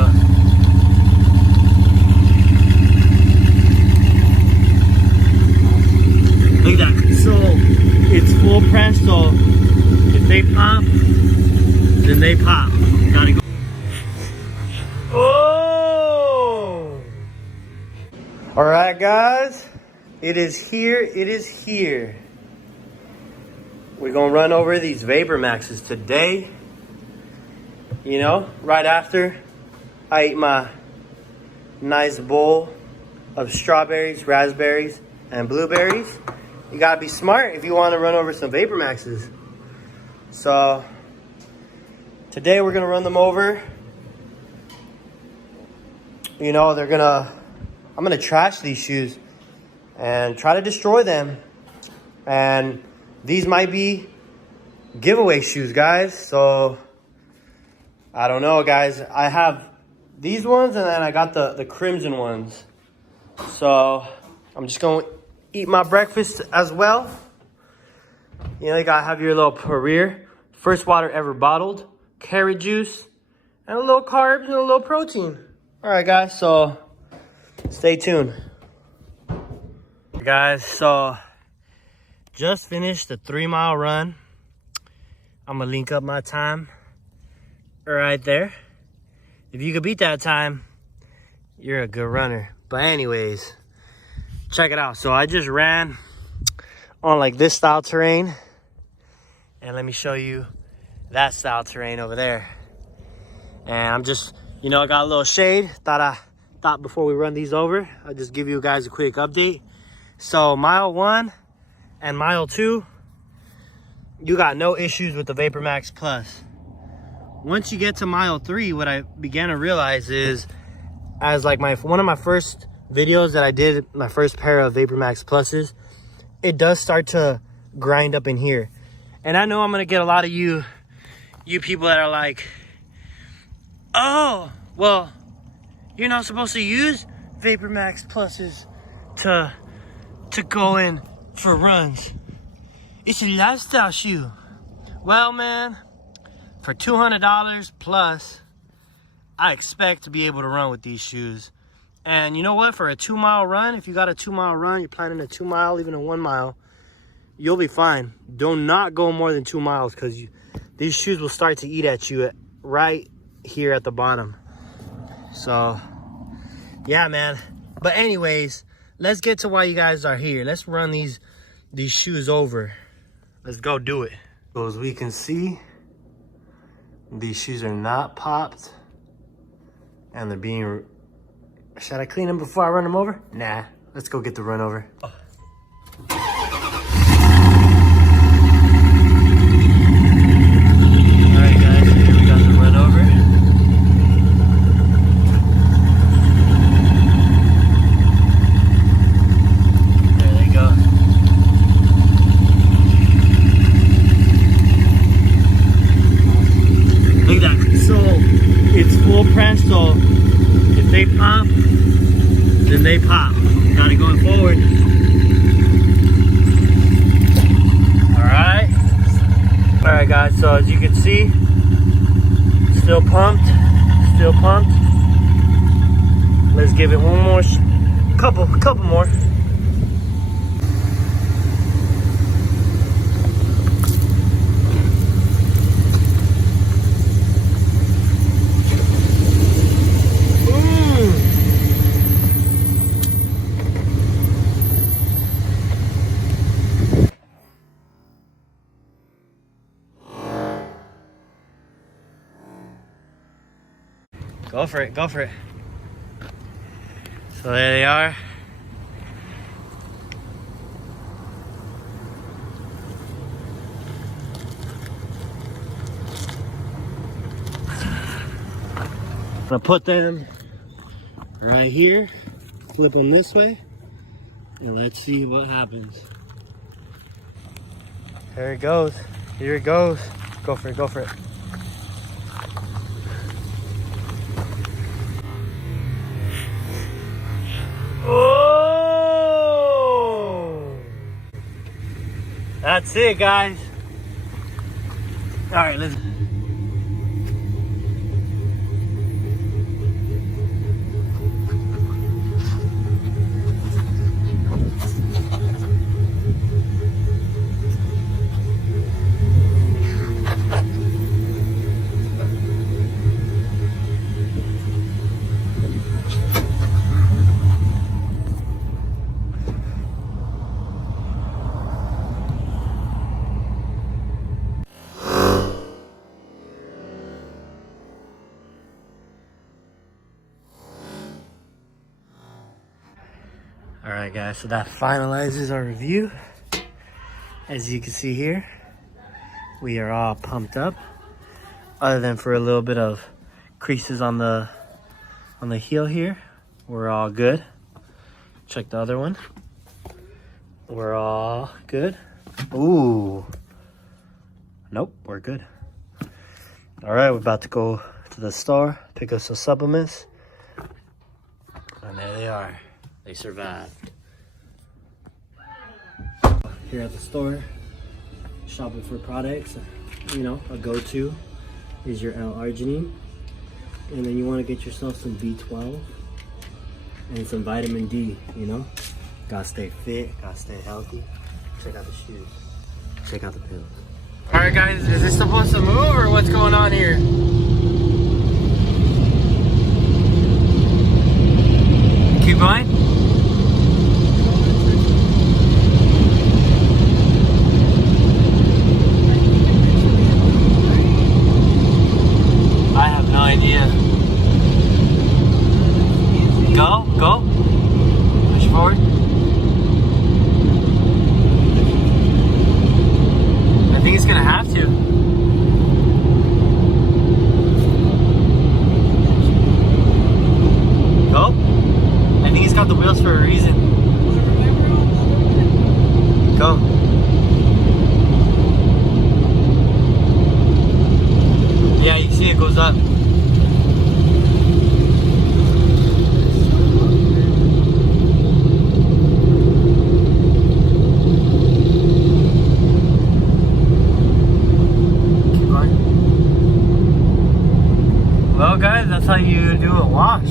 go. Look at that. So it's full press, so if they pop, then they pop. Gotta go. Oh! Alright guys, it is here, it is here. We're gonna run over these Vapormaxes today. You know, right after I eat my nice bowl of strawberries, raspberries, and blueberries. You gotta be smart if you want to run over some Vapormaxes. So today we're gonna run them over. You know, I'm gonna trash these shoes and try to destroy them. And these might be giveaway shoes, guys. So I don't know, guys. I have these ones and then I got the crimson ones. So I'm just gonna eat my breakfast as well. You know, you gotta have your little Perrier, first water ever bottled, carrot juice, and a little carbs and a little protein. All right, guys, so stay tuned. Guys, so just finished a 3-mile run. I'm gonna link up my time right there. If you could beat that time, you're a good runner. But anyways, check it out. So I just ran on like this style terrain, and let me show you that style terrain over there. And I'm just, you know, I got a little shade. Thought before we run these over, I'll just give you guys a quick update. So mile 1 and mile 2, you got no issues with the Vapormax Plus. Once you get to mile 3, what I began to realize is, as like one of my first videos that I did, my first pair of Vapormax Pluses, it does start to grind up in here. And I know I'm gonna get a lot of you people that are like, oh, well, you're not supposed to use Vapormax Pluses to go in for runs. It's a lifestyle shoe. Well, man, for $200 plus, I expect to be able to run with these shoes. And you know what? For a 2-mile run, if you got a 2-mile run, you're planning a 2 mile, even a 1 mile, you'll be fine. Do not go more than 2 miles, because these shoes will start to eat at you right here at the bottom. So yeah, man. But anyways, let's get to why you guys are here. Let's run these shoes over. Let's go do it. So as we can see, these shoes are not popped, and they're being... Should I clean them before I run them over? Nah, let's go get the run over. Oh. Alright guys, here we got the run over. There they go. Look at that. So it's full press, so if they pop, then they pop. Got it going forward. Alright. Alright guys, so as you can see, still pumped. Still pumped. Let's give it one more, couple more. Go for it, go for it. So there they are. I'm gonna put them right here, flip them this way, and let's see what happens. There it goes. Here it goes. Go for it, go for it. Oh! That's it, guys. All right, let's... Alright guys, so that finalizes our review. As you can see here, we are all pumped up. Other than for a little bit of creases on the heel here, we're all good. Check the other one. We're all good. Ooh. Nope, we're good. Alright, we're about to go to the store, pick up some supplements. And there they are. They survived. Here at the store, shopping for products, you know, a go-to is your L-arginine. And then you want to get yourself some B12 and some vitamin D, you know. Gotta stay fit, gotta stay healthy. Check out the shoes. Check out the pills. Alright guys, is this supposed to move or what's going on here? Keep going? I have no idea. Go, go. Push forward. I think it's gonna have to. Go. I think it's got the wheels for a reason. Go. Yeah, you see it goes up. Well guys, that's how you do a wash.